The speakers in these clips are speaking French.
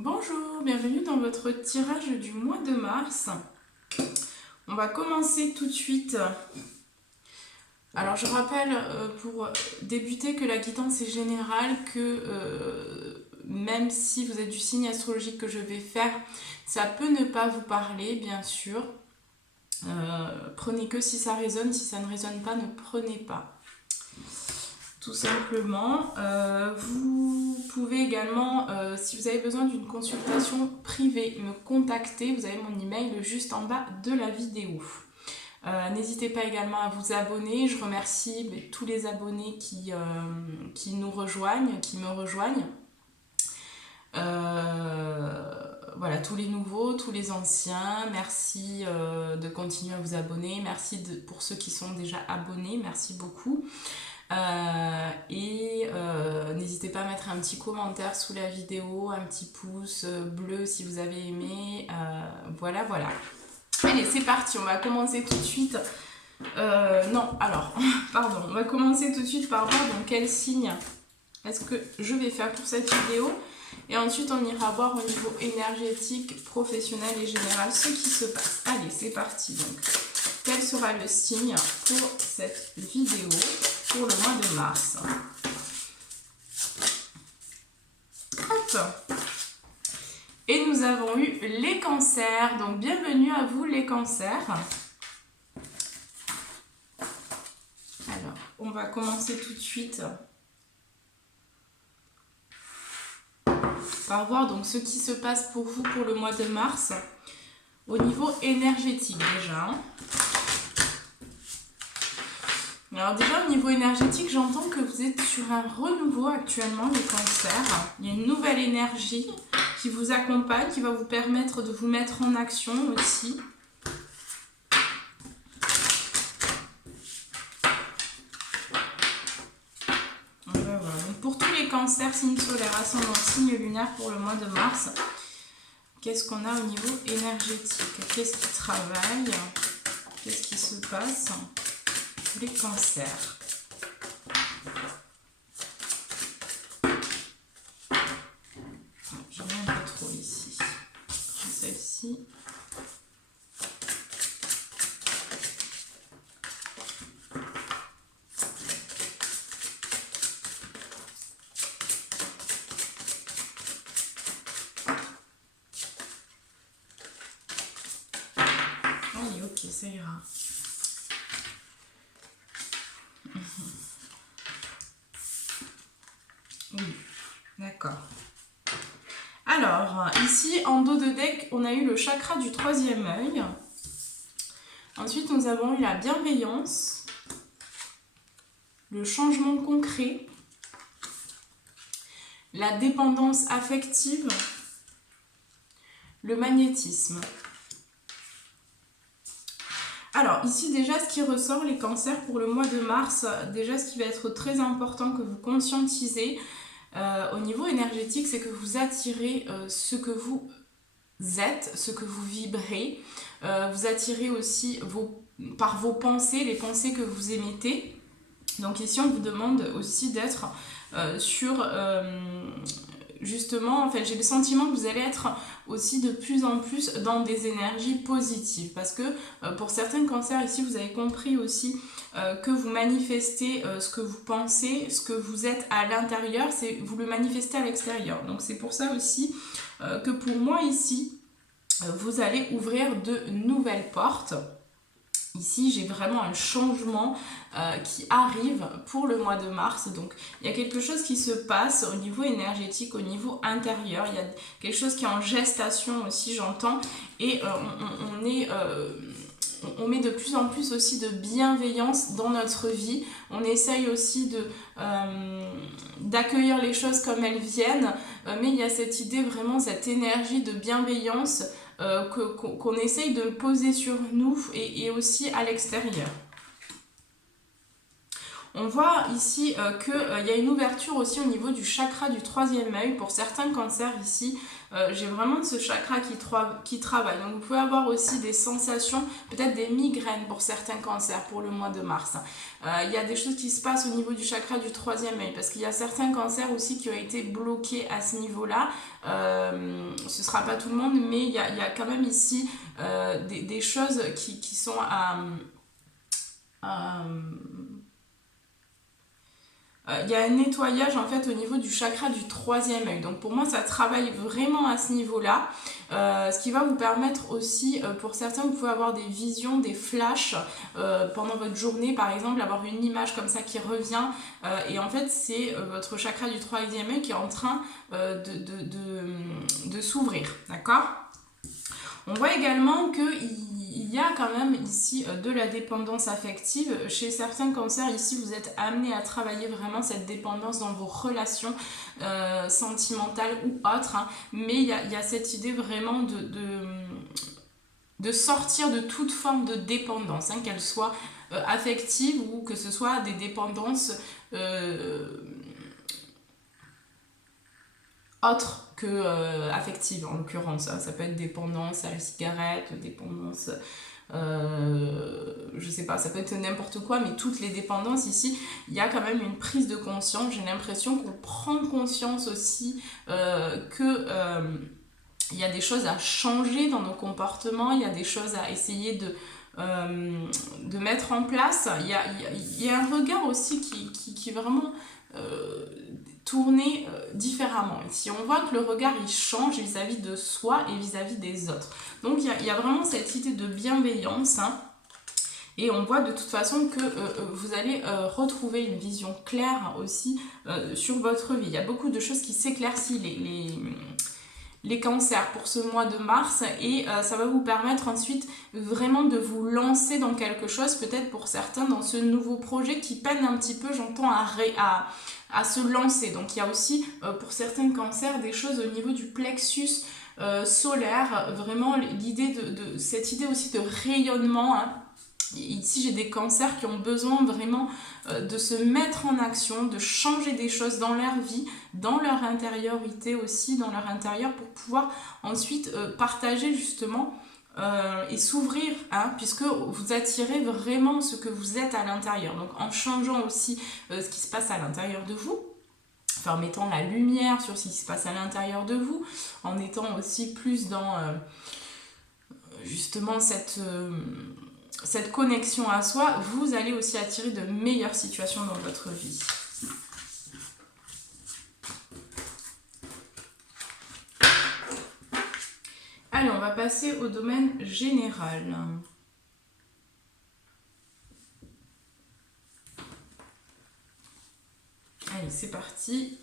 Bonjour, bienvenue dans votre tirage du mois de mars. On va commencer tout de suite. Alors je rappelle pour débuter que la guidance est générale, que même si vous êtes du signe astrologique que je vais faire, ça peut ne pas vous parler, bien sûr. Prenez que si ça résonne, si ça ne résonne pas, ne prenez pas. Tout simplement. Vous pouvez également, si vous avez besoin d'une consultation privée, me contacter. Vous avez mon email juste en bas de la vidéo. N'hésitez pas également à vous abonner. Je remercie tous les abonnés qui nous rejoignent, qui me rejoignent. Voilà, tous les nouveaux, tous les anciens. Merci de continuer à vous abonner. Merci pour ceux qui sont déjà abonnés. Merci beaucoup. N'hésitez pas à mettre un petit commentaire sous la vidéo, un petit pouce bleu si vous avez aimé. Voilà. Allez, c'est parti, on va commencer tout de suite. On va commencer tout de suite par voir dans quel signe est-ce que je vais faire pour cette vidéo. Et ensuite, on ira voir au niveau énergétique, professionnel et général ce qui se passe. Allez, c'est parti. Donc, quel sera le signe pour cette vidéo pour le mois de mars? Hop. Et nous avons eu les cancers. Donc, bienvenue à vous les cancers. Alors, on va commencer tout de suite par voir donc ce qui se passe pour vous pour le mois de mars au niveau énergétique déjà. Alors déjà au niveau énergétique, j'entends que vous êtes sur un renouveau actuellement les cancers. Il y a une nouvelle énergie qui vous accompagne, qui va vous permettre de vous mettre en action aussi. Voilà. Donc pour tous les cancers, signe solaire, ascendant, signe lunaire pour le mois de mars, qu'est-ce qu'on a au niveau énergétique? Qu'est-ce qui travaille? Qu'est-ce qui se passe? Les cancers. Je n'aime pas trop ici. J'ai celle-ci. Allez, ok, ça ira. Oui, d'accord. Alors, ici, en dos de deck, on a eu le chakra du troisième œil. Ensuite, nous avons eu la bienveillance, le changement concret, la dépendance affective, le magnétisme. Alors, ici, déjà, ce qui ressort, les cancers pour le mois de mars, déjà, ce qui va être très important que vous conscientisez, au niveau énergétique, c'est que vous attirez ce que vous êtes, ce que vous vibrez. Vous attirez aussi par vos pensées, les pensées que vous émettez. Donc ici, on vous demande aussi d'être justement, en fait, j'ai le sentiment que vous allez être aussi de plus en plus dans des énergies positives. Parce que pour certains cancers, ici, vous avez compris aussi que vous manifestez ce que vous pensez, ce que vous êtes à l'intérieur, vous le manifestez à l'extérieur. Donc c'est pour ça aussi que pour moi ici, vous allez ouvrir de nouvelles portes. Ici, j'ai vraiment un changement qui arrive pour le mois de mars. Donc, il y a quelque chose qui se passe au niveau énergétique, au niveau intérieur. Il y a quelque chose qui est en gestation aussi, j'entends. Et on met de plus en plus aussi de bienveillance dans notre vie. On essaye aussi d'accueillir les choses comme elles viennent. Mais il y a cette idée, vraiment, cette énergie de bienveillance qu'on essaye de poser sur nous et aussi à l'extérieur. On voit ici qu'il y a une ouverture aussi au niveau du chakra du troisième œil. Pour certains cancers ici, j'ai vraiment ce chakra qui travaille. Donc vous pouvez avoir aussi des sensations, peut-être des migraines pour certains cancers pour le mois de mars. Il y a des choses qui se passent au niveau du chakra du troisième œil parce qu'il y a certains cancers aussi qui ont été bloqués à ce niveau-là. Ce ne sera pas tout le monde, mais il y a quand même ici des choses qui sont il y a un nettoyage en fait au niveau du chakra du troisième œil. Donc pour moi ça travaille vraiment à ce niveau-là. Ce qui va vous permettre aussi, pour certains vous pouvez avoir des visions, des flashs pendant votre journée par exemple, avoir une image comme ça qui revient et en fait c'est votre chakra du troisième œil qui est en train de s'ouvrir, d'accord ? On voit également qu'il y a quand même ici de la dépendance affective. Chez certains cancers, ici, vous êtes amené à travailler vraiment cette dépendance dans vos relations sentimentales ou autres. Hein. Mais il y a cette idée vraiment de sortir de toute forme de dépendance, hein, qu'elle soit affective ou que ce soit des dépendances autre que affective en l'occurrence. Ça peut être dépendance à la cigarette, dépendance, je sais pas, ça peut être n'importe quoi, mais toutes les dépendances ici, il y a quand même une prise de conscience. J'ai l'impression qu'on prend conscience aussi que il y a des choses à changer dans nos comportements, il y a des choses à essayer de mettre en place. Il y a un regard aussi qui est vraiment tourné différemment. Ici, on voit que le regard il change vis-à-vis de soi et vis-à-vis des autres. Donc il y a vraiment cette idée de bienveillance. Hein, et on voit de toute façon que vous allez retrouver une vision claire aussi sur votre vie. Il y a beaucoup de choses qui s'éclaircissent les cancers pour ce mois de mars et ça va vous permettre ensuite vraiment de vous lancer dans quelque chose, peut-être pour certains dans ce nouveau projet qui peine un petit peu, j'entends, à se lancer. Donc il y a aussi pour certains cancers des choses au niveau du plexus solaire, vraiment l'idée cette idée aussi de rayonnement. Hein. Ici, j'ai des cancers qui ont besoin vraiment de se mettre en action, de changer des choses dans leur vie, dans leur intériorité aussi, dans leur intérieur, pour pouvoir ensuite partager justement et s'ouvrir, hein, puisque vous attirez vraiment ce que vous êtes à l'intérieur. Donc en changeant aussi ce qui se passe à l'intérieur de vous, enfin, en mettant la lumière sur ce qui se passe à l'intérieur de vous, en étant aussi plus dans justement cette connexion à soi, vous allez aussi attirer de meilleures situations dans votre vie. Allez, on va passer au domaine général. Allez, c'est parti.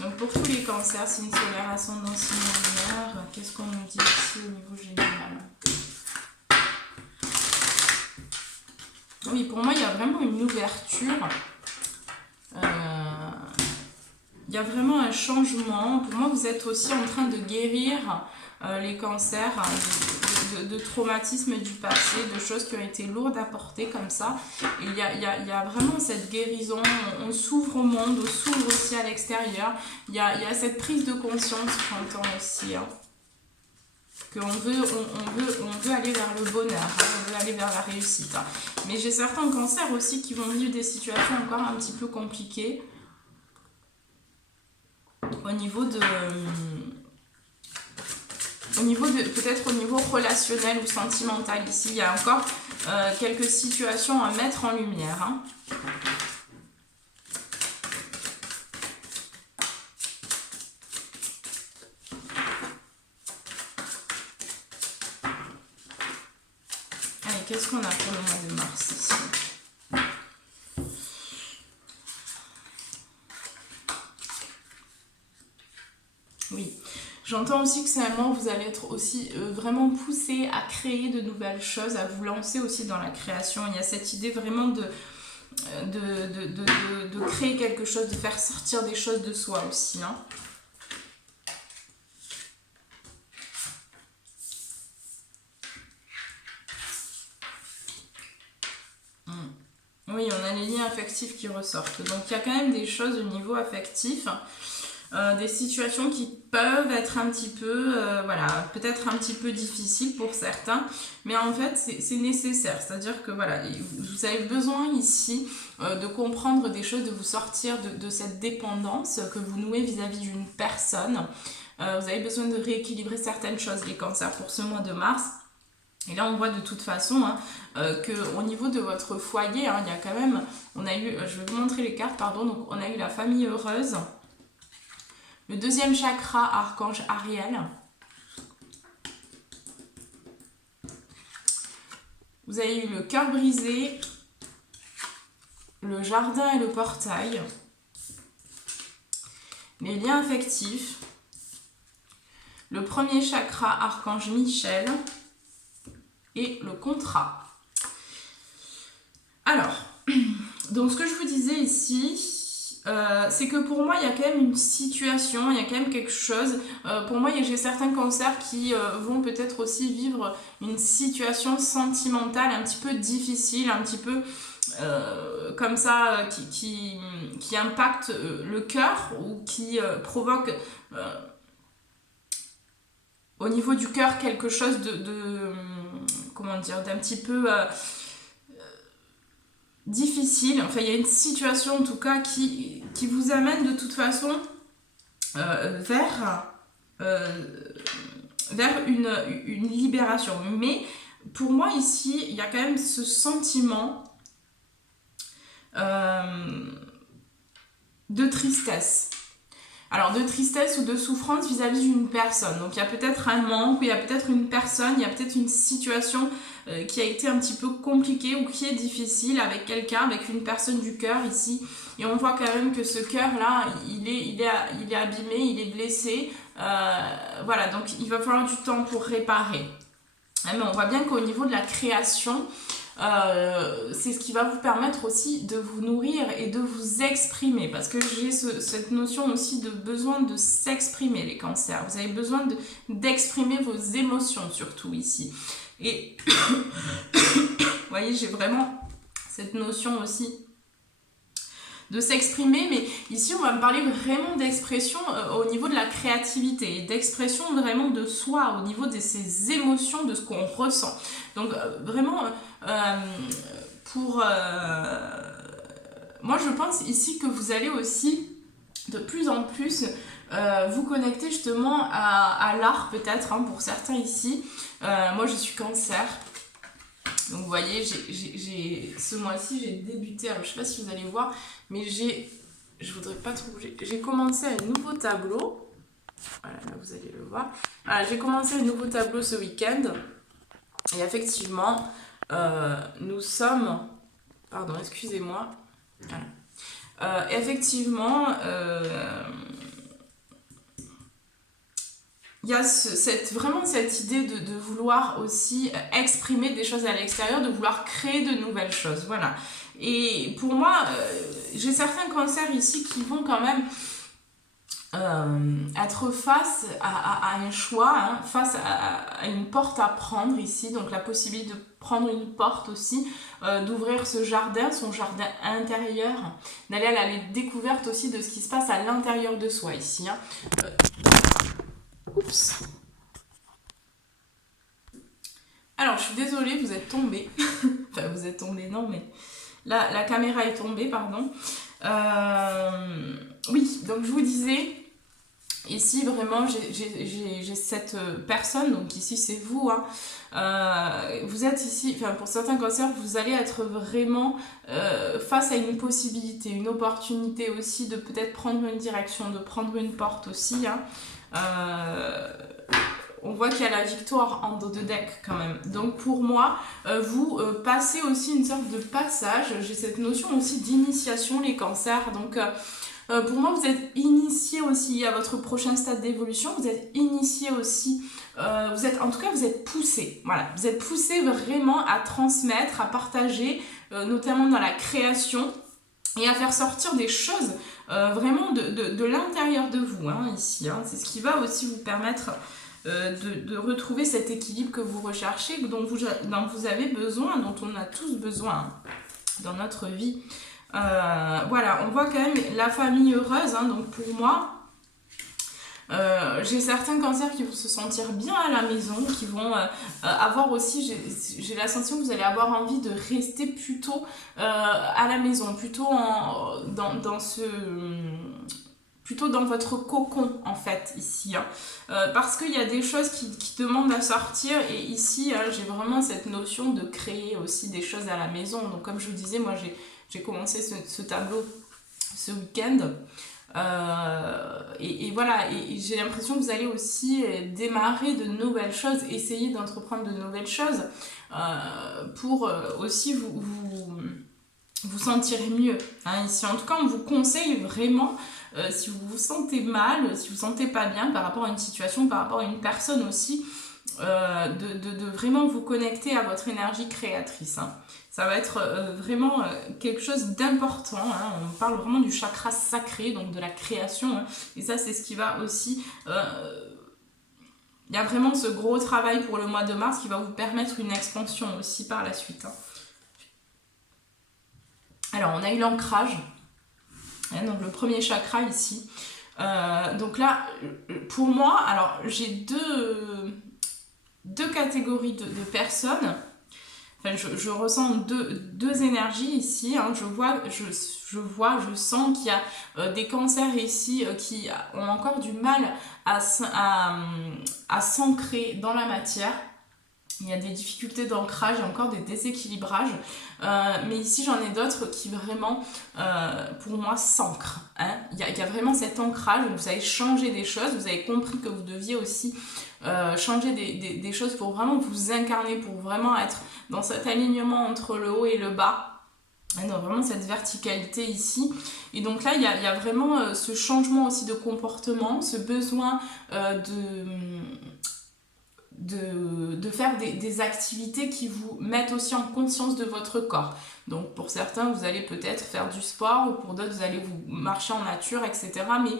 Donc pour tous les cancers, signe solaire, ascendant, signe lunaire, qu'est-ce qu'on nous dit ici au niveau général ? Oui, pour moi, il y a vraiment une ouverture. Il y a vraiment un changement. Pour moi, vous êtes aussi en train de guérir les cancers de traumatismes du passé, de choses qui ont été lourdes à porter comme ça. Et il y a vraiment cette guérison. On s'ouvre au monde, on s'ouvre aussi à l'extérieur. Il y a cette prise de conscience, j'entends aussi. Hein. Qu'on veut aller vers le bonheur, hein, on veut aller vers la réussite. Hein. Mais j'ai certains cancers aussi qui vont vivre des situations encore un petit peu compliquées au niveau de peut-être au niveau relationnel ou sentimental. Ici, il y a encore quelques situations à mettre en lumière. Hein. Qu'est-ce qu'on a pour le mois de mars ici? Oui, j'entends aussi que c'est un mois où vous allez être aussi vraiment poussé à créer de nouvelles choses, à vous lancer aussi dans la création. Il y a cette idée vraiment de créer quelque chose, de faire sortir des choses de soi aussi. Hein. Oui, Oui, on a les liens affectifs qui ressortent. Donc il y a quand même des choses au niveau affectif, des situations qui peuvent être un petit peu, voilà, peut-être un petit peu difficiles pour certains, mais en fait c'est nécessaire. C'est-à-dire que voilà, vous avez besoin ici de comprendre des choses, de vous sortir de cette dépendance que vous nouez vis-à-vis d'une personne. Vous avez besoin de rééquilibrer certaines choses, les cancers, pour ce mois de mars. Et là, on voit de toute façon qu'au niveau de votre foyer, hein, il y a quand même, on a eu, je vais vous montrer les cartes, pardon, donc on a eu la famille heureuse, le deuxième chakra, archange Ariel. Vous avez eu le cœur brisé, le jardin et le portail, les liens affectifs, le premier chakra, archange Michel, et le contrat. Alors, donc ce que je vous disais ici, c'est que pour moi, il y a quand même une situation, il y a quand même quelque chose. Pour moi, j'ai certains cancers qui vont peut-être aussi vivre une situation sentimentale un petit peu difficile, un petit peu comme ça, qui impacte le cœur ou qui provoque au niveau du cœur quelque chose comment dire, d'un petit peu difficile. Enfin, il y a une situation en tout cas qui vous amène de toute façon vers une libération. Mais pour moi ici, il y a quand même ce sentiment de tristesse. Alors, de tristesse ou de souffrance vis-à-vis d'une personne. Donc, il y a peut-être un manque, il y a peut-être une personne, il y a peut-être une situation qui a été un petit peu compliquée ou qui est difficile avec quelqu'un, avec une personne du cœur ici. Et on voit quand même que ce cœur-là, il est abîmé, il est blessé. Voilà, donc il va falloir du temps pour réparer. Mais on voit bien qu'au niveau de la création, c'est ce qui va vous permettre aussi de vous nourrir et de vous exprimer, parce que j'ai cette notion aussi de besoin de s'exprimer, les cancers. Vous avez besoin d'exprimer vos émotions surtout ici. Et vous voyez, j'ai vraiment cette notion aussi de s'exprimer, mais ici on va me parler vraiment d'expression au niveau de la créativité, d'expression vraiment de soi, au niveau de ses émotions, de ce qu'on ressent. Donc vraiment moi je pense ici que vous allez aussi de plus en plus vous connecter justement à l'art peut-être, hein, pour certains ici. Moi je suis cancer. Donc vous voyez, ce mois-ci j'ai débuté, alors je sais pas si vous allez voir, mais je voudrais pas trop bouger, j'ai commencé un nouveau tableau, voilà, là vous allez le voir, voilà, j'ai commencé un nouveau tableau ce week-end, et effectivement, nous sommes, pardon, excusez-moi, voilà, effectivement, il y a vraiment cette idée de vouloir aussi exprimer des choses à l'extérieur, de vouloir créer de nouvelles choses, voilà. Et pour moi, j'ai certains cancers ici qui vont quand même être face à un choix, hein, face à une porte à prendre ici, donc la possibilité de prendre une porte aussi, d'ouvrir ce jardin, son jardin intérieur, d'aller à la découverte aussi de ce qui se passe à l'intérieur de soi ici, hein. Oups. Alors, je suis désolée, vous êtes tombé. Enfin, vous êtes tombé, non, mais la caméra est tombée, pardon. Oui, donc je vous disais, ici, vraiment, j'ai cette personne, donc ici, c'est vous, hein. Vous êtes ici, enfin, pour certains cancers, vous allez être vraiment face à une possibilité, une opportunité aussi de peut-être prendre une direction, de prendre une porte aussi, hein. On voit qu'il y a la victoire en dos de deck quand même. Donc pour moi, vous passez aussi une sorte de passage. J'ai cette notion aussi d'initiation, les cancers. Donc pour moi, vous êtes initié aussi à votre prochain stade d'évolution. Vous êtes initié aussi, en tout cas, vous êtes poussé. Voilà, vous êtes poussé vraiment à transmettre, à partager, notamment dans la création, et à faire sortir des choses vraiment de l'intérieur de vous, hein, ici. Hein. C'est ce qui va aussi vous permettre de retrouver cet équilibre que vous recherchez, dont vous avez besoin, dont on a tous besoin. dans notre vie. Voilà, on voit quand même la famille heureuse, hein, donc pour moi, j'ai certains cancers qui vont se sentir bien à la maison, qui vont avoir aussi, j'ai la sensation que vous allez avoir envie de rester plutôt à la maison, plutôt plutôt dans votre cocon en fait ici, hein. Parce qu'il y a des choses qui demandent à sortir, et ici j'ai vraiment cette notion de créer aussi des choses à la maison. Donc comme je vous disais, moi j'ai commencé ce tableau ce week-end. Et voilà, et j'ai l'impression que vous allez aussi démarrer de nouvelles choses, essayer d'entreprendre de nouvelles choses pour aussi vous sentirez mieux, hein, ici. En tout cas, on vous conseille vraiment, si vous vous sentez mal, si vous vous sentez pas bien par rapport à une situation, par rapport à une personne aussi, de vraiment vous connecter à votre énergie créatrice, hein. Ça va être vraiment quelque chose d'important, hein. On parle vraiment du chakra sacré, donc de la création, hein. Et ça, c'est ce qui va aussi... Il y a vraiment ce gros travail pour le mois de mars qui va vous permettre une expansion aussi par la suite, hein. Alors, on a eu l'ancrage, hein, donc le premier chakra ici. Donc là, pour moi, alors j'ai deux catégories de personnes. Enfin, je ressens deux énergies ici, hein. Je sens qu'il y a des cancers ici qui ont encore du mal à s'ancrer dans la matière. Il y a des difficultés d'ancrage, il y a encore des déséquilibrages. Mais ici, j'en ai d'autres qui vraiment, pour moi, s'ancrent, hein. Il y a vraiment cet ancrage. Vous avez changé des choses. Vous avez compris que vous deviez aussi changer des choses pour vraiment vous incarner, pour vraiment être dans cet alignement entre le haut et le bas. Donc vraiment cette verticalité ici. Et donc là, il y a vraiment ce changement aussi de comportement, ce besoin de faire des activités qui vous mettent aussi en conscience de votre corps. Donc pour certains, vous allez peut-être faire du sport, ou pour d'autres, vous allez vous marcher en nature, etc. Mais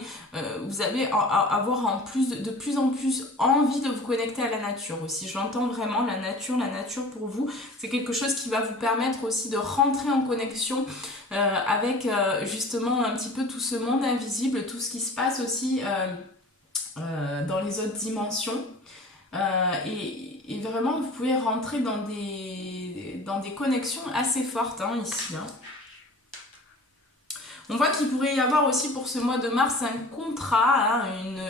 vous allez avoir de plus en plus envie de vous connecter à la nature aussi. J'entends vraiment la nature pour vous, c'est quelque chose qui va vous permettre aussi de rentrer en connexion avec justement un petit peu tout ce monde invisible, tout ce qui se passe aussi dans les autres dimensions. Et vraiment, vous pouvez rentrer dans des connexions assez fortes, hein, ici, hein. On voit qu'il pourrait y avoir aussi pour ce mois de mars un contrat, hein,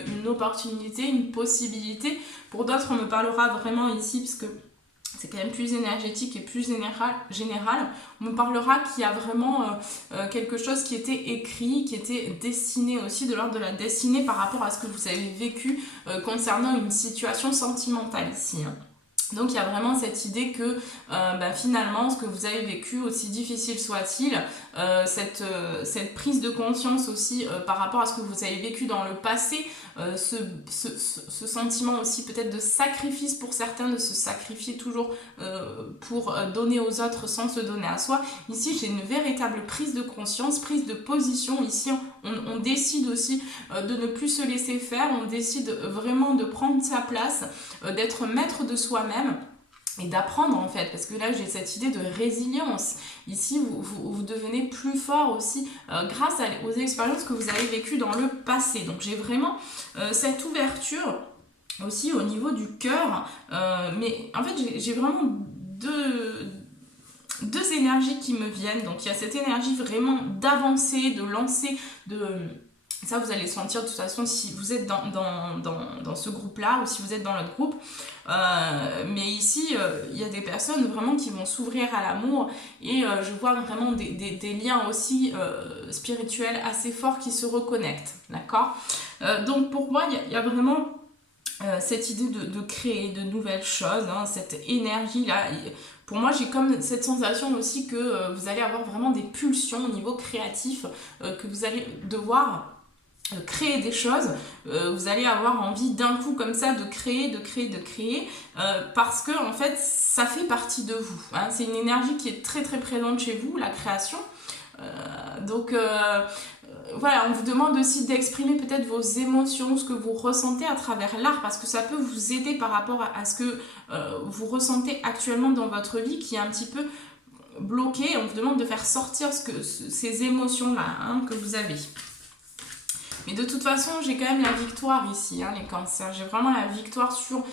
une opportunité, une possibilité. Pour d'autres, on me parlera vraiment ici, parce que c'est quand même plus énergétique et plus général. On me parlera qu'il y a vraiment quelque chose qui était écrit, qui était destiné aussi, de l'ordre de la destinée par rapport à ce que vous avez vécu concernant une situation sentimentale ici, hein. Donc il y a vraiment cette idée que finalement, ce que vous avez vécu, aussi difficile soit-il, cette prise de conscience aussi par rapport à ce que vous avez vécu dans le passé, ce sentiment aussi peut-être de sacrifice pour certains, de se sacrifier toujours pour donner aux autres sans se donner à soi. Ici, j'ai une véritable prise de conscience, prise de position. Ici, on décide aussi de ne plus se laisser faire, on décide vraiment de prendre sa place, d'être maître de soi-même et d'apprendre en fait, parce que là j'ai cette idée de résilience. Ici vous devenez plus fort aussi grâce aux expériences que vous avez vécues dans le passé. Donc j'ai vraiment cette ouverture aussi au niveau du cœur, mais en fait j'ai vraiment deux énergies qui me viennent. Donc il y a cette énergie vraiment d'avancer, de lancer, ça vous allez sentir de toute façon si vous êtes dans ce groupe là, ou si vous êtes dans l'autre groupe, mais ici il y a des personnes vraiment qui vont s'ouvrir à l'amour, et je vois vraiment des liens aussi spirituels assez forts qui se reconnectent, d'accord. Donc pour moi il y a vraiment cette idée de créer de nouvelles choses, hein, cette énergie là. Pour moi, j'ai comme cette sensation aussi que vous allez avoir vraiment des pulsions au niveau créatif, que vous allez devoir créer des choses. Vous allez avoir envie d'un coup comme ça de créer, parce que en fait, ça fait partie de vous, hein. C'est une énergie qui est très très présente chez vous, la création. Donc voilà, on vous demande aussi d'exprimer peut-être vos émotions, ce que vous ressentez à travers l'art, parce que ça peut vous aider par rapport à ce que vous ressentez actuellement dans votre vie, qui est un petit peu bloqué, on vous demande de faire sortir ces émotions-là hein, que vous avez. Mais de toute façon, j'ai quand même la victoire ici, hein, les cancers. J'ai vraiment la victoire sur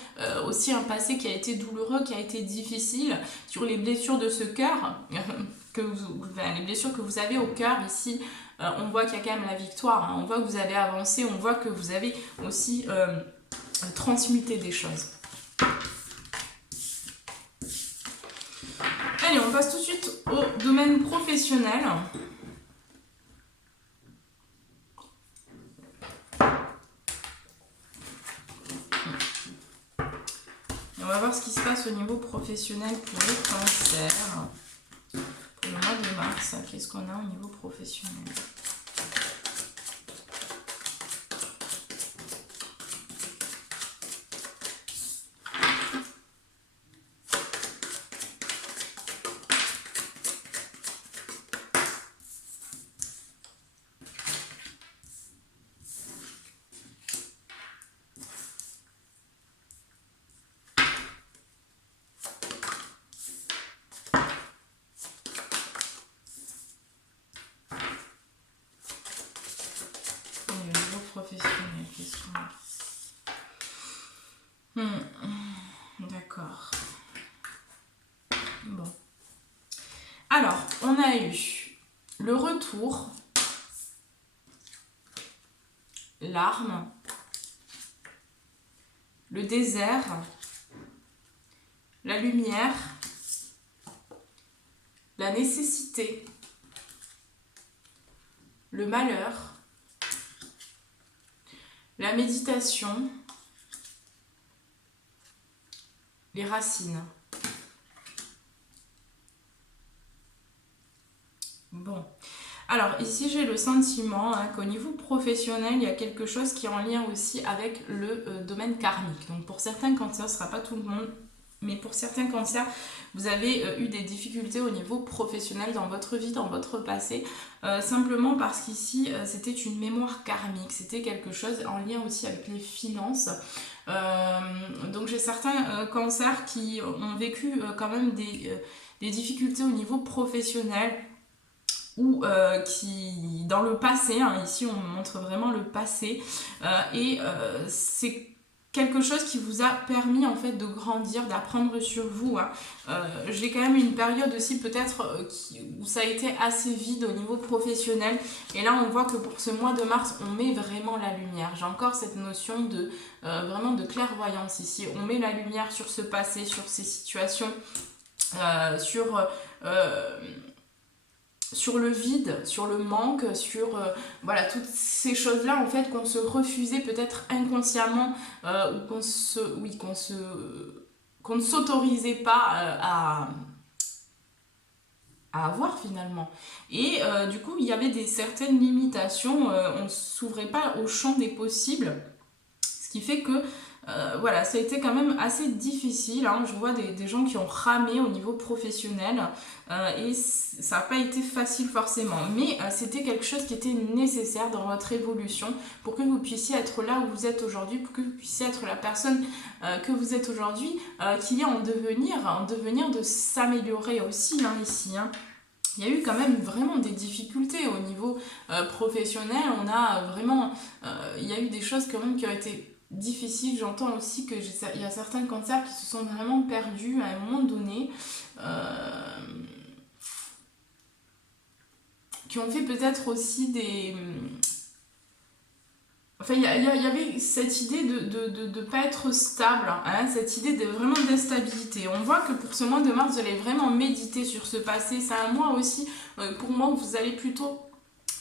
aussi un passé qui a été douloureux, qui a été difficile, sur les blessures de ce cœur, les blessures que vous avez au cœur ici. On voit qu'il y a quand même la victoire, hein. On voit que vous avez avancé, on voit que vous avez aussi transmuté des choses. Allez, on passe tout de suite au domaine professionnel. On va voir ce qui se passe au niveau professionnel pour les cancers. Pour le mois de mars, qu'est-ce qu'on a au niveau professionnel ? Professionnel, qu'est-ce qu'on a ? D'accord. Bon. Alors, on a eu le retour, l'arme, le désert, la lumière, la nécessité, le malheur, la méditation, les racines. Bon. Alors ici j'ai le sentiment hein, qu'au niveau professionnel, il y a quelque chose qui est en lien aussi avec le domaine karmique. Donc pour certains cancers, ce ne sera pas tout le monde, mais pour certains cancers, vous avez eu des difficultés au niveau professionnel dans votre vie, dans votre passé, simplement parce qu'ici, c'était une mémoire karmique, c'était quelque chose en lien aussi avec les finances. Donc j'ai certains cancers qui ont vécu quand même des difficultés au niveau professionnel, ou qui, dans le passé, hein, ici on montre vraiment le passé, c'est quelque chose qui vous a permis en fait de grandir, d'apprendre sur vous. Hein. J'ai quand même une période aussi peut-être où ça a été assez vide au niveau professionnel. Et là on voit que pour ce mois de mars, on met vraiment la lumière. J'ai encore cette notion de vraiment de clairvoyance ici. On met la lumière sur ce passé, sur ces situations, sur le vide, sur le manque, sur voilà, toutes ces choses-là en fait qu'on se refusait peut-être inconsciemment ou qu'on ne s'autorisait pas à avoir finalement. Et du coup, il y avait certaines limitations, on ne s'ouvrait pas au champ des possibles, ce qui fait que voilà, ça a été quand même assez difficile, hein. Je vois des gens qui ont ramé au niveau professionnel et ça n'a pas été facile forcément, mais c'était quelque chose qui était nécessaire dans votre évolution pour que vous puissiez être là où vous êtes aujourd'hui, pour que vous puissiez être la personne que vous êtes aujourd'hui, qui est en devenir de s'améliorer aussi hein, ici. Hein. Il y a eu quand même vraiment des difficultés au niveau professionnel, on a vraiment, il y a eu des choses quand même qui ont été difficile. J'entends aussi qu'il y a certains cancers qui se sont vraiment perdus à un moment donné, qui ont fait peut-être aussi des... Enfin, il y avait cette idée de ne pas être stable, hein, cette idée de vraiment d'instabilité. On voit que pour ce mois de mars, vous allez vraiment méditer sur ce passé. C'est un mois aussi, pour moi, où vous allez plutôt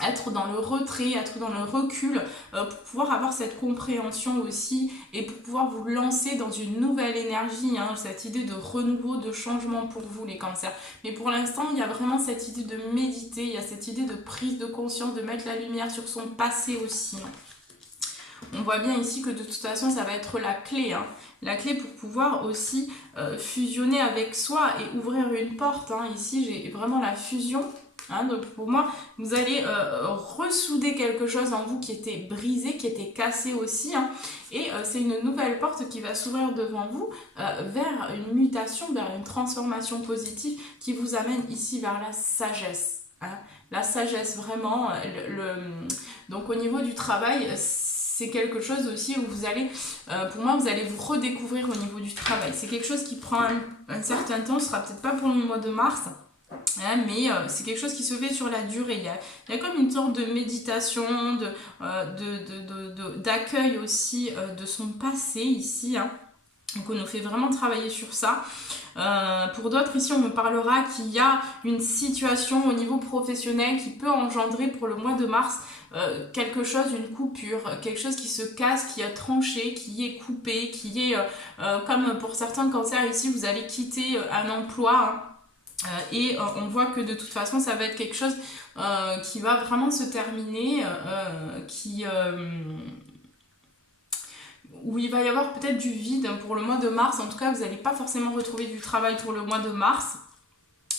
être dans le retrait, être dans le recul pour pouvoir avoir cette compréhension aussi et pour pouvoir vous lancer dans une nouvelle énergie, hein, cette idée de renouveau, de changement pour vous les cancers. Mais pour l'instant, il y a vraiment cette idée de méditer, il y a cette idée de prise de conscience, de mettre la lumière sur son passé aussi. Hein. On voit bien ici que de toute façon, ça va être la clé. Hein. La clé pour pouvoir aussi fusionner avec soi et ouvrir une porte. Hein. Ici, j'ai vraiment la fusion Hein, donc pour moi, vous allez ressouder quelque chose en vous qui était brisé, qui était cassé aussi. Hein, et c'est une nouvelle porte qui va s'ouvrir devant vous vers une mutation, vers une transformation positive qui vous amène ici vers la sagesse. Hein, la sagesse vraiment. Donc au niveau du travail, c'est quelque chose aussi où vous allez, pour moi, vous allez vous redécouvrir au niveau du travail. C'est quelque chose qui prend un certain temps, ce sera peut-être pas pour le mois de mars. Hein, mais c'est quelque chose qui se fait sur la durée. Il y a comme une sorte de méditation, d'accueil aussi de son passé ici. Hein. Donc on nous fait vraiment travailler sur ça. Pour d'autres, ici, on me parlera qu'il y a une situation au niveau professionnel qui peut engendrer pour le mois de mars quelque chose, une coupure, quelque chose qui se casse, qui a tranché, qui est coupé, qui est, comme pour certains cancers ici, vous allez quitter un emploi. Hein. Et on voit que de toute façon ça va être quelque chose qui va vraiment se terminer, où il va y avoir peut-être du vide pour le mois de mars. En tout cas, vous n'allez pas forcément retrouver du travail pour le mois de mars,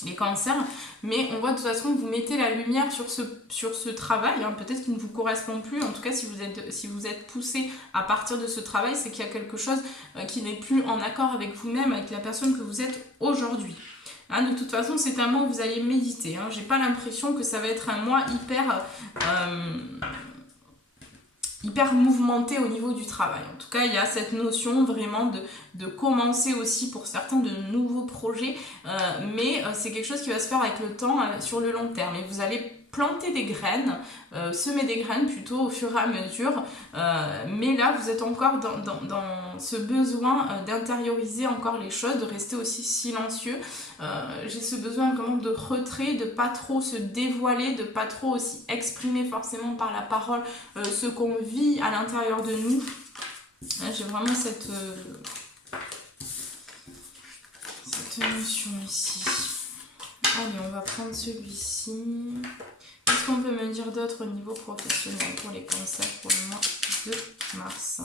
les cancers, mais on voit de toute façon que vous mettez la lumière sur ce travail, hein, peut-être qu'il ne vous correspond plus. En tout cas, si vous êtes poussé à partir de ce travail, c'est qu'il y a quelque chose qui n'est plus en accord avec vous-même, avec la personne que vous êtes aujourd'hui. Hein, de toute façon, c'est un mois où vous allez méditer. Hein. J'ai pas l'impression que ça va être un mois hyper mouvementé au niveau du travail. En tout cas, il y a cette notion vraiment de commencer aussi pour certains de nouveaux projets, mais c'est quelque chose qui va se faire avec le temps, sur le long terme. Et vous allez planter des graines, semer des graines plutôt au fur et à mesure, mais là vous êtes encore dans ce besoin d'intérioriser encore les choses, de rester aussi silencieux. J'ai ce besoin vraiment de retrait, de pas trop se dévoiler, de pas trop aussi exprimer forcément par la parole ce qu'on vit à l'intérieur de nous. J'ai vraiment cette notion ici. Allez, on va prendre celui-ci. Qu'est-ce qu'on peut me dire d'autre au niveau professionnel pour les cancers pour le mois de mars?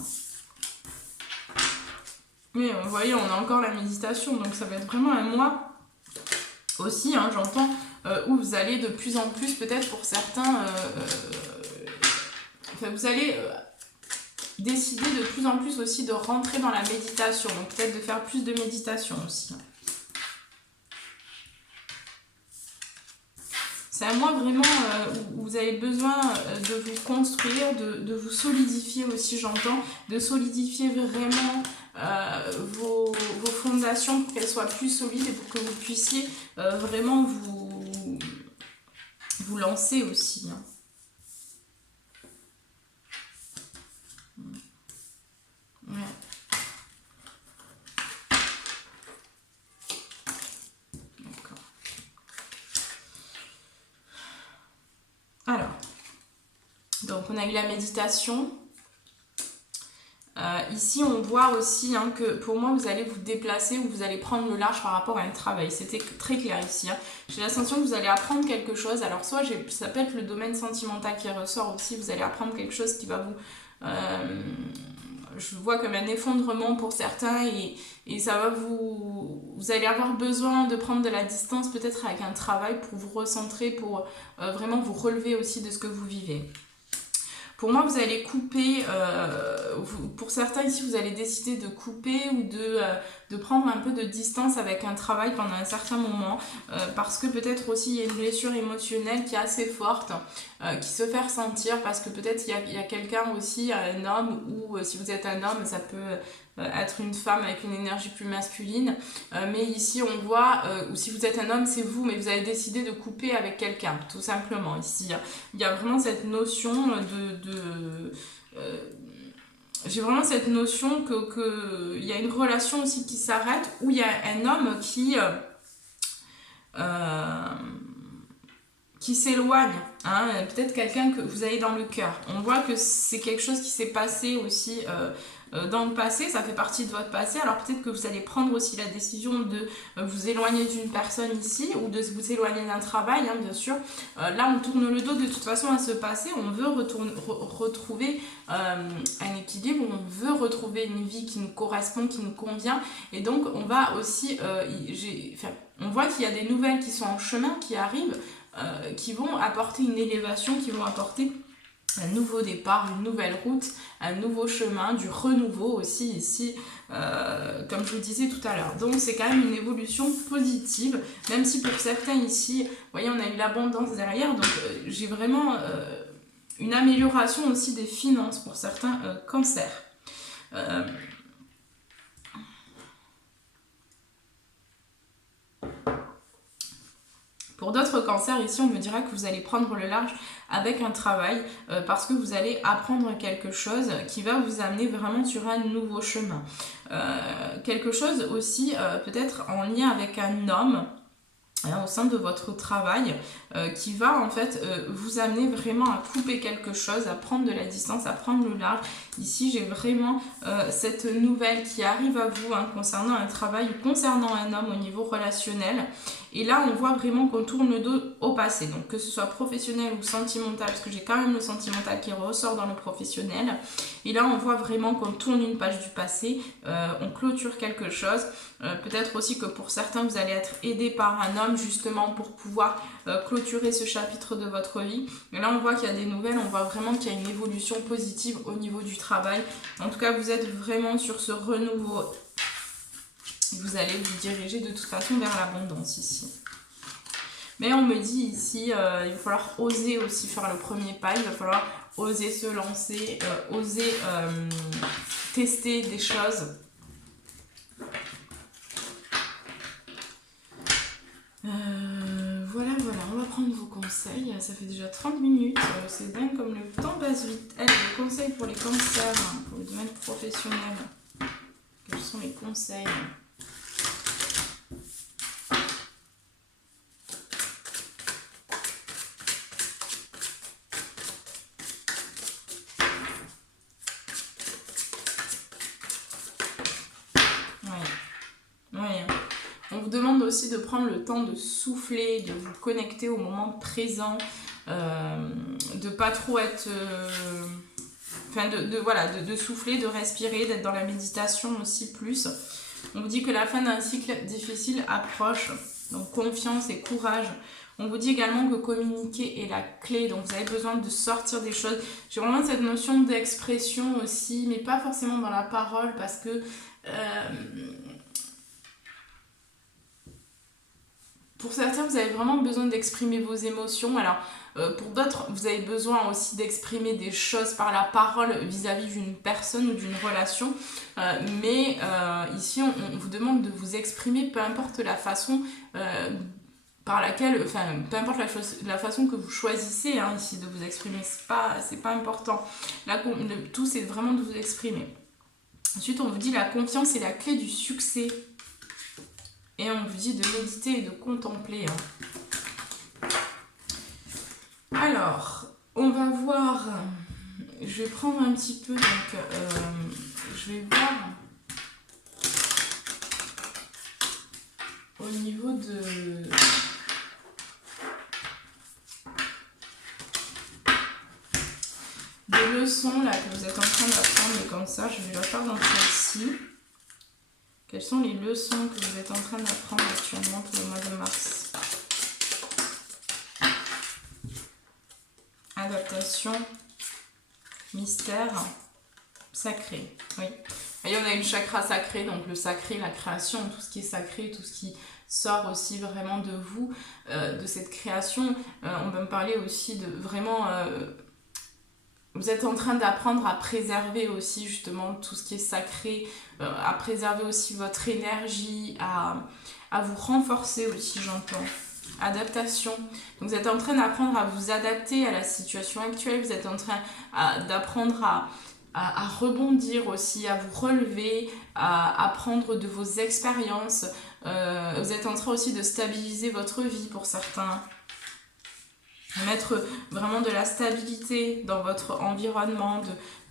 Mais vous voyez, on a encore la méditation, donc ça va être vraiment un mois aussi, hein, j'entends, où vous allez de plus en plus, peut-être pour certains, vous allez décider de plus en plus aussi de rentrer dans la méditation, donc peut-être de faire plus de méditation aussi. C'est un mois vraiment où vous avez besoin de vous construire, de vous solidifier aussi, j'entends, de solidifier vraiment vos fondations pour qu'elles soient plus solides et pour que vous puissiez vraiment vous lancer aussi. Hein. Ouais. Alors, donc on a eu la méditation. Ici, on voit aussi hein, que pour moi, vous allez vous déplacer ou vous allez prendre le large par rapport à un travail. C'était très clair ici. Hein. J'ai l'impression que vous allez apprendre quelque chose. Alors, soit ça peut être le domaine sentimental qui ressort aussi. Vous allez apprendre quelque chose qui va vous... je vois comme un effondrement pour certains et ça va vous allez avoir besoin de prendre de la distance peut-être avec un travail pour vous recentrer, pour vraiment vous relever aussi de ce que vous vivez. Pour moi, vous allez couper, pour certains ici, vous allez décider de couper ou de prendre un peu de distance avec un travail pendant un certain moment, parce que peut-être aussi il y a une blessure émotionnelle qui est assez forte, qui se fait ressentir, parce que peut-être il y a quelqu'un aussi, un homme, ou si vous êtes un homme, ça peut être une femme avec une énergie plus masculine, mais ici on voit, ou si vous êtes un homme, c'est vous, mais vous avez décidé de couper avec quelqu'un, tout simplement. Ici, il y a vraiment cette notion j'ai vraiment cette notion que y a une relation aussi qui s'arrête, où il y a un homme qui s'éloigne, hein, peut-être quelqu'un que vous avez dans le cœur. On voit que c'est quelque chose qui s'est passé aussi dans le passé, ça fait partie de votre passé, alors peut-être que vous allez prendre aussi la décision de vous éloigner d'une personne ici, ou de vous éloigner d'un travail, hein, bien sûr. Là, on tourne le dos de toute façon à ce passé, on veut retrouver un équilibre, on veut retrouver une vie qui nous correspond, qui nous convient, et donc on va aussi... on voit qu'il y a des nouvelles qui sont en chemin, qui arrivent, qui vont apporter une élévation, qui vont apporter un nouveau départ, une nouvelle route, un nouveau chemin, du renouveau aussi ici, comme je vous disais tout à l'heure. Donc c'est quand même une évolution positive, même si pour certains ici, vous voyez, on a eu l'abondance derrière, donc j'ai vraiment une amélioration aussi des finances pour certains cancers. Pour d'autres cancers, ici, on me dira que vous allez prendre le large avec un travail parce que vous allez apprendre quelque chose qui va vous amener vraiment sur un nouveau chemin. Quelque chose aussi peut-être en lien avec un homme au sein de votre travail qui va en fait vous amener vraiment à couper quelque chose, à prendre de la distance, à prendre le large. Ici j'ai vraiment cette nouvelle qui arrive à vous concernant un travail ou concernant un homme au niveau relationnel. Et là on voit vraiment qu'on tourne le dos au passé, donc que ce soit professionnel ou sentimental, parce que j'ai quand même le sentimental qui ressort dans le professionnel. Et là on voit vraiment qu'on tourne une page du passé, on clôture quelque chose. Peut-être aussi que pour certains vous allez être aidé par un homme justement pour pouvoir clôturer ce chapitre de votre vie. Et là on voit qu'il y a des nouvelles, on voit vraiment qu'il y a une évolution positive au niveau du travail. En tout cas vous êtes vraiment sur ce renouveau. Vous allez vous diriger de toute façon vers l'abondance ici. Mais on me dit ici, il va falloir oser aussi faire le premier pas, il va falloir oser se lancer, oser tester des choses. Voilà, on va prendre vos conseils. Ça fait déjà 30 minutes, c'est dingue comme le temps passe vite. Allez, les conseils pour les cancers, pour le domaine professionnel. Quels sont les conseils ? On vous demande aussi de prendre le temps de souffler, de vous connecter au moment présent, de pas trop être... de souffler, de respirer, d'être dans la méditation aussi plus. On vous dit que la fin d'un cycle difficile approche, donc confiance et courage. On vous dit également que communiquer est la clé, donc vous avez besoin de sortir des choses. J'ai vraiment cette notion d'expression aussi, mais pas forcément dans la parole, parce que... pour certains, vous avez vraiment besoin d'exprimer vos émotions. Alors, pour d'autres, vous avez besoin aussi d'exprimer des choses par la parole vis-à-vis d'une personne ou d'une relation. Mais ici, on vous demande de vous exprimer, peu importe la façon par laquelle... Enfin, peu importe la façon que vous choisissez ici de vous exprimer. C'est pas important. Le tout, c'est vraiment de vous exprimer. Ensuite, on vous dit la confiance est la clé du succès. Et on vous dit de méditer et de contempler. Alors, on va voir... Je vais prendre un petit peu, donc je vais voir au niveau des leçons là, que vous êtes en train d'apprendre le cancer. Je vais le faire dans celle-ci. Quelles sont les leçons que vous êtes en train d'apprendre actuellement pour le mois de mars? Adaptation, mystère, sacré. Oui. Et on a une chakra sacrée, donc le sacré, la création, tout ce qui est sacré, tout ce qui sort aussi vraiment de vous, de cette création. On va me parler aussi de vraiment... vous êtes en train d'apprendre à préserver aussi justement tout ce qui est sacré, à préserver aussi votre énergie, à vous renforcer aussi, j'entends. Adaptation. Donc vous êtes en train d'apprendre à vous adapter à la situation actuelle, vous êtes en train d'apprendre à rebondir aussi, à vous relever, à apprendre de vos expériences. Vous êtes en train aussi de stabiliser votre vie pour certains. Mettre vraiment de la stabilité dans votre environnement,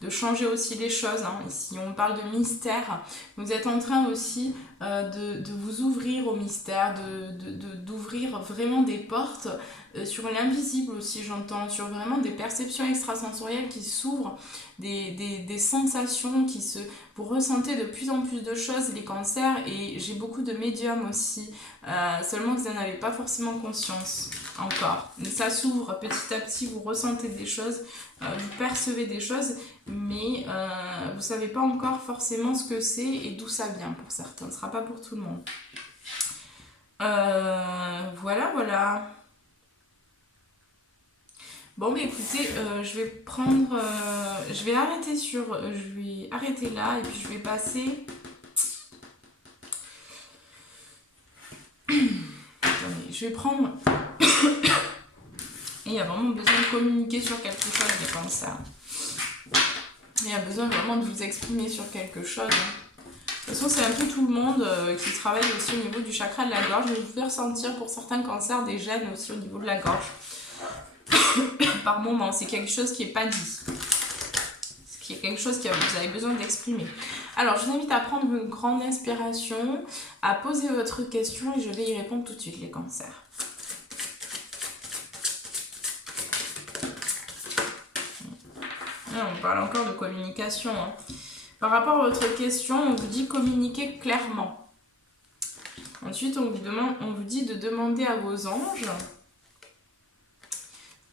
changer aussi les choses. Hein. Ici, on parle de mystère. Vous êtes en train aussi de vous ouvrir au mystère, d'ouvrir vraiment des portes sur l'invisible aussi, j'entends, sur vraiment des perceptions extrasensorielles qui s'ouvrent, des sensations qui se... Vous ressentez de plus en plus de choses, les cancers, et j'ai beaucoup de médiums aussi, seulement que vous n'en avez pas forcément conscience encore. Mais ça s'ouvre petit à petit, vous ressentez des choses, vous percevez des choses, mais vous ne savez pas encore forcément ce que c'est et d'où ça vient pour certains. Ce ne sera pas pour tout le monde. Voilà, voilà. Bon, mais écoutez, je vais prendre... je vais arrêter là et puis je vais passer... Attendez, je vais prendre... Et il y a vraiment besoin de communiquer sur quelque chose, les cancers. Il y a besoin vraiment de vous exprimer sur quelque chose. De toute façon, c'est un peu tout le monde qui travaille aussi au niveau du chakra de la gorge. Je vais vous faire sentir pour certains cancers des gènes aussi au niveau de la gorge. Par moment, c'est quelque chose qui n'est pas dit. C'est quelque chose que vous avez besoin d'exprimer. Alors, je vous invite à prendre une grande inspiration, à poser votre question et je vais y répondre tout de suite, les cancers. On parle encore de communication. Hein. Par rapport à votre question, on vous dit communiquer clairement. Ensuite, on vous dit de demander à vos anges.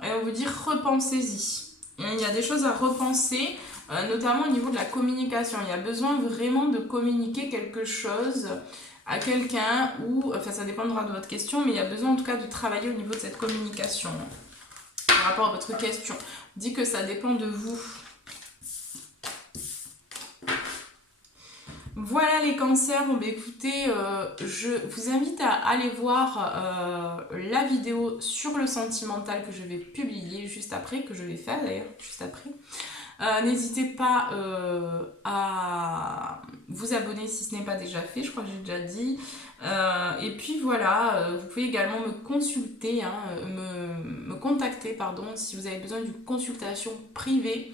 Et on vous dit repensez-y. Il y a des choses à repenser, notamment au niveau de la communication. Il y a besoin vraiment de communiquer quelque chose à quelqu'un ou, enfin ça dépendra de votre question, mais il y a besoin en tout cas de travailler au niveau de cette communication. Par rapport à votre question, on dit que ça dépend de vous. Voilà les cancers, bon bah écoutez, je vous invite à aller voir la vidéo sur le sentimental que je vais publier juste après, que je vais faire d'ailleurs juste après. N'hésitez pas à vous abonner si ce n'est pas déjà fait, je crois que j'ai déjà dit. Et puis voilà, vous pouvez également me consulter, hein, me contacter, pardon, si vous avez besoin d'une consultation privée.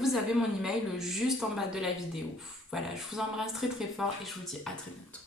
Vous avez mon email juste en bas de la vidéo. Voilà, je vous embrasse très très fort et je vous dis à très bientôt.